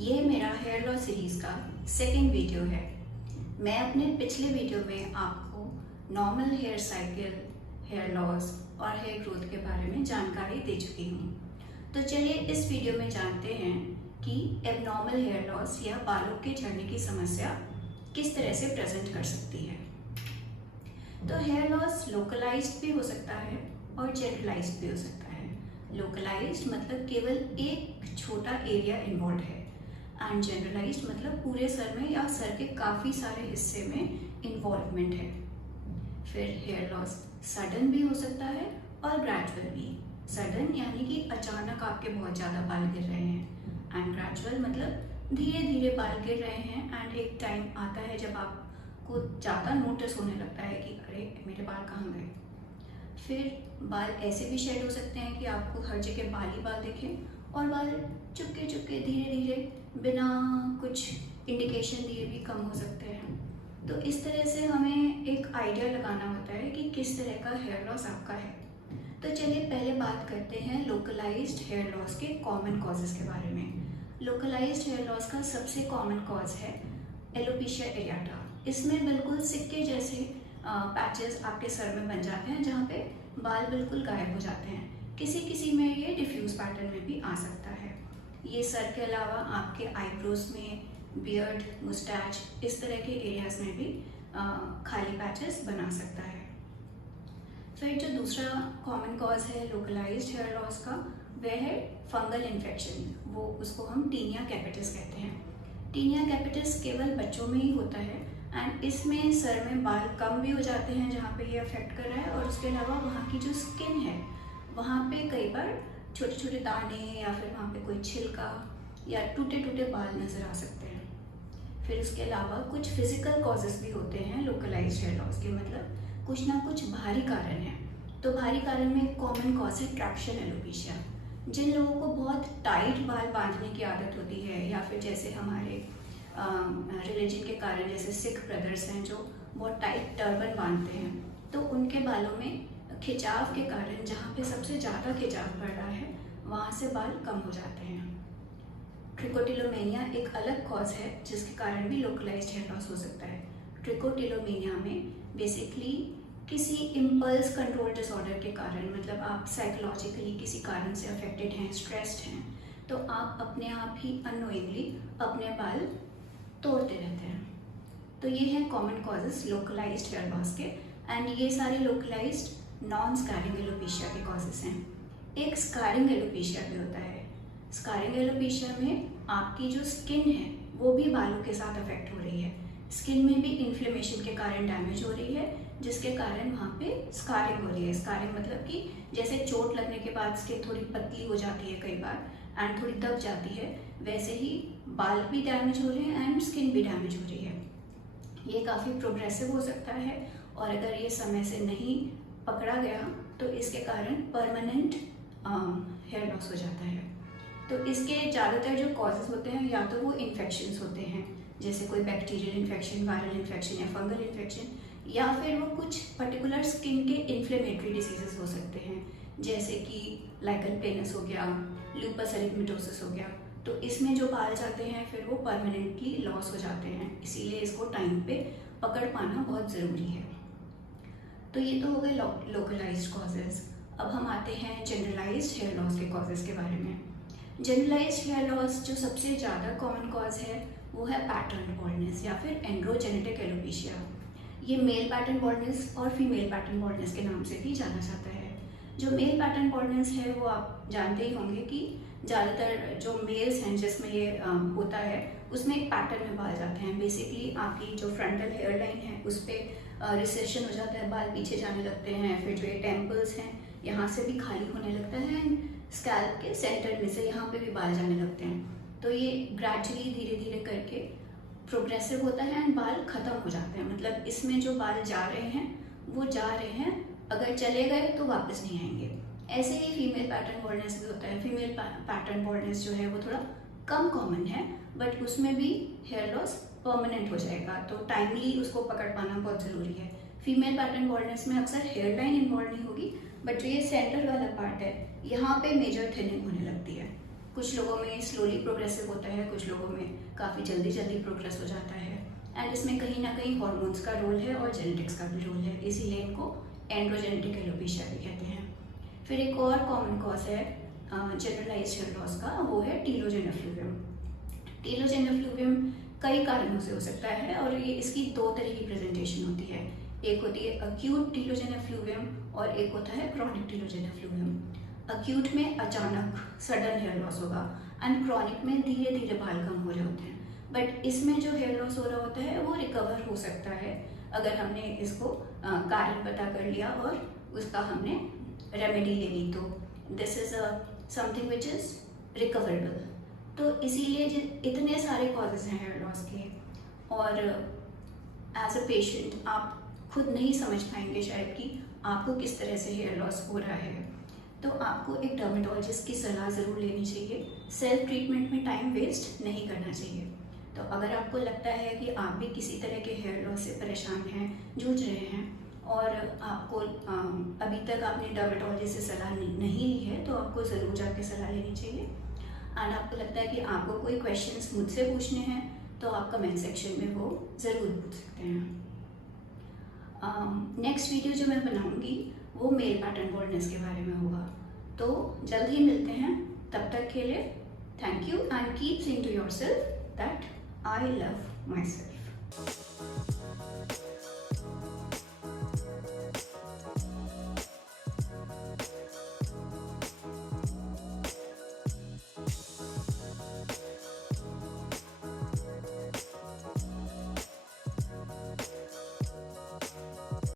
ये मेरा hair loss series का सेकंड वीडियो है। मैं अपने पिछले वीडियो में आपको normal hair cycle, hair loss और हेयर ग्रोथ के बारे में जानकारी दे चुकी हूँ। तो चलिए इस वीडियो में जानते हैं कि एबनॉर्मल हेयर लॉस या बालों के झड़ने की समस्या किस तरह से प्रेजेंट कर सकती है। तो हेयर लॉस लोकलाइज्ड भी हो सकता है और जनरलाइज्ड भी हो सकता है। लोकलाइज्ड मतलब केवल एक छोटा एरिया इन्वॉल्व है एंड जनरलाइज्ड मतलब पूरे सर में या सर के काफ़ी सारे हिस्से में इन्वॉल्वमेंट है। फिर हेयर लॉस सडन भी हो सकता है और ग्रेजुअल भी। सडन यानी कि अचानक आपके बहुत ज़्यादा बाल गिर रहे हैं एंड ग्रेजुअल मतलब धीरे धीरे बाल गिर रहे हैं एंड एक टाइम आता है जब आपको ज़्यादा नोटिस होने लगता है कि अरे मेरे बाल कहाँ गए। फिर बाल ऐसे भी शेड हो सकते हैं कि आपको हर जगह बाल ही बाल दिखें और बाल चुपके चुपके धीरे धीरे बिना कुछ इंडिकेशन दिए भी कम हो सकते हैं। तो इस तरह से हमें एक आइडिया लगाना होता है कि किस तरह का हेयर लॉस आपका है। तो चलिए पहले बात करते हैं लोकलाइज्ड हेयर लॉस के कॉमन कॉजेज़ के बारे में। लोकलाइज्ड हेयर लॉस का सबसे कॉमन कॉज है एलोपेशिया एरियाटा। इसमें बिल्कुल सिक्के जैसे पैचेस आपके सर में बन जाते हैं जहाँ पे बाल बिल्कुल गायब हो जाते हैं। किसी किसी में ये डिफ्यूज पैटर्न में भी आ सकता है। ये सर के अलावा आपके आईब्रोज में, बियर्ड, मुस्टैच इस तरह के एरियाज में भी खाली पैचेस बना सकता है। फिर जो दूसरा कॉमन कॉज है लोकलाइज्ड हेयर लॉस का वह है फंगल इन्फेक्शन। वो उसको हम टीनिया कैपिटिस कहते हैं। टीनिया कैपिटिस केवल बच्चों में ही होता है एंड इसमें सर में बाल कम भी हो जाते हैं जहाँ पे ये अफेक्ट कर रहा है और उसके अलावा वहाँ की जो स्किन है वहाँ पे कई बार छोटे छोटे दाने या फिर वहाँ पे कोई छिलका या टूटे टूटे बाल नज़र आ सकते हैं। फिर उसके अलावा कुछ फिजिकल कॉजेज़ भी होते हैं लोकलाइज्ड हेयर लॉस के, मतलब कुछ ना कुछ बाहरी कारण है। तो बाहरी कारण में कॉमन कॉज है ट्रैक्शन एलोपेशिया। जिन लोगों को बहुत टाइट बाल बांधने की आदत होती है या फिर जैसे हमारे रिलीजन के कारण जैसे सिख ब्रदर्स हैं जो बहुत टाइट टर्बन बांधते हैं, तो उनके बालों में खिंचाव के कारण जहाँ पे सबसे ज़्यादा खिंचाव पड़ रहा है वहाँ से बाल कम हो जाते हैं। ट्रिकोटिलोमेनिया एक अलग कॉज है जिसके कारण भी लोकलाइज्ड हेयर लॉस हो सकता है। ट्रिकोटिलोमेनिया में बेसिकली किसी इम्पल्स कंट्रोल डिसऑर्डर के कारण, मतलब आप साइकोलॉजिकली किसी कारण से अफेक्टेड हैं, स्ट्रेस्ड हैं, तो आप अपने आप ही अननोइंगली अपने बाल तोड़ते रहते हैं। तो ये हैं common causes localized hair loss के एंड ये सारे लोकलाइज्ड नॉन स्कारिंग एलोपेशिया के कॉजेज़ हैं। एक स्कारिंग एलोपेशिया भी होता है। स्कारिंग एलोपेशिया में आपकी जो स्किन है वो भी बालों के साथ अफेक्ट हो रही है। स्किन में भी इन्फ्लेमेशन के कारण डैमेज हो रही है जिसके कारण वहाँ पे स्कारिंग हो रही है। स्कारिंग मतलब कि जैसे चोट लगने के बाद स्किन थोड़ी पतली हो जाती है कई बार एंड थोड़ी दब जाती है, वैसे ही बाल भी डैमेज हो रहे हैं एंड स्किन भी डैमेज हो रही है। ये काफ़ी प्रोग्रेसिव हो सकता है और अगर ये समय से नहीं पकड़ा गया तो इसके कारण परमानेंट हेयर लॉस हो जाता है। तो इसके ज़्यादातर जो कॉजेज़ होते हैं या तो वो इन्फेक्शंस होते हैं जैसे कोई बैक्टीरियल इन्फेक्शन, वायरल इन्फेक्शन या फंगल इन्फेक्शन, या फिर वो कुछ पर्टिकुलर स्किन के इन्फ्लेमेटरी डिसीजेस हो सकते हैं जैसे कि लाइकन प्लेनस हो गया, लूपस एरिथमेटोसिस हो गया। तो इसमें जो बाल जाते हैं फिर वो परमानेंटली लॉस हो जाते हैं, इसीलिए इसको टाइम पे पकड़ पाना बहुत ज़रूरी है। तो ये तो हो गए लोकलाइज्ड कॉजेज़। अब हम आते हैं जनरलाइज्ड हेयर लॉस के कॉजेज़ के बारे में। जनरलाइज्ड हेयर लॉस जो सबसे ज़्यादा कॉमन कॉज है वो है पैटर्न बॉल्डनेस या फिर एंड्रोजेनेटिक एलोपेशिया। ये मेल पैटर्न बॉल्डनेस और फीमेल पैटर्न बॉल्डनेस के नाम से भी जाना जाता है। जो मेल पैटर्न बॉल्डनेस है वो आप जानते ही होंगे कि ज़्यादातर जो मेल्स हैं जिसमें ये होता है उसमें एक पैटर्न में बाल जाते हैं। बेसिकली आपकी जो फ्रंटल हेयर लाइन है उस पर रिसेशन हो जाता है, बाल पीछे जाने लगते हैं। फिर जो ये टेम्पल्स हैं यहाँ से भी खाली होने लगता है एंड स्कैल्प के सेंटर में से यहाँ पे भी बाल जाने लगते हैं। तो ये ग्रेजुअली धीरे धीरे करके प्रोग्रेसिव होता है एंड बाल ख़त्म हो जाते हैं। मतलब इसमें जो बाल जा रहे हैं वो जा रहे हैं, अगर चले गए तो वापस नहीं आएंगे। ऐसे ही फीमेल पैटर्न बॉल्डनेस भी होता है। फीमेल पैटर्न बॉल्डनेस जो है वो थोड़ा कम कॉमन है बट उसमें भी हेयर लॉस परमानेंट हो जाएगा, तो टाइमली उसको पकड़ पाना बहुत ज़रूरी है। फीमेल पैटर्न बॉल्डनेस में अक्सर हेयर लाइन इन्वॉल्व नहीं होगी बट जो ये सेंटर वाला पार्ट है यहाँ पे मेजर थिनिंग होने लगती है। कुछ लोगों में स्लोली प्रोग्रेसिव होता है, कुछ लोगों में काफ़ी जल्दी जल्दी प्रोग्रेस हो जाता है। एंड इसमें कहीं ना कहीं हॉर्मोन्स का रोल है और जेनेटिक्स का भी रोल है, इसीलिए इनको एंड्रोजेनेटिक एलोपेशिया भी कहते हैं। फिर एक और कॉमन कॉज है जनरलाइज्ड हेयर लॉस का, वो है टीलोजेन एफ्लूवियम। टीलोजेन एफ्लूवियम कई कारणों से हो सकता है और ये इसकी दो तरह की प्रेजेंटेशन होती है। एक होती है अक्यूट टीलोजेन एफ्लूवियम और एक होता है क्रॉनिक टीलोजेन एफ्लूवियम। अक्यूट में अचानक सडन हेयर लॉस होगा एंड क्रॉनिक में धीरे धीरे बाल कम हो रहे होते हैं। बट इसमें जो हेयर लॉस हो रहा होता है वो रिकवर हो सकता है अगर हमने इसको कारण पता कर लिया और उसका हमने रेमेडी ले ली, तो this is something which is recoverable. तो इसीलिए इतने सारे कॉजेज हैं हेयर लॉस के, और एज अ पेशेंट आप खुद नहीं समझ पाएंगे शायद कि आपको किस तरह से हेयर लॉस हो रहा है। तो आपको एक डर्मेटोलॉजिस्ट की सलाह ज़रूर लेनी चाहिए। सेल्फ ट्रीटमेंट में टाइम वेस्ट नहीं करना चाहिए। तो अगर आपको लगता है कि आप भी किसी तरह के हेयर लॉस से परेशान हैं, जूझ रहे हैं, और आपको अभी तक आपने डर्मेटोलॉजिस्ट से सलाह नहीं ली है, तो आपको ज़रूर जाके सलाह लेनी चाहिए। एंड आपको लगता है कि आपको कोई क्वेश्चंस मुझसे पूछने हैं तो आप कमेंट सेक्शन में वो ज़रूर पूछ सकते हैं। नेक्स्ट वीडियो जो मैं बनाऊंगी वो मेल पैटर्न बॉल्डनेस के बारे में होगा। तो जल्द ही मिलते हैं, तब तक के लिए thank you and keep seeing to yourself that I love my self.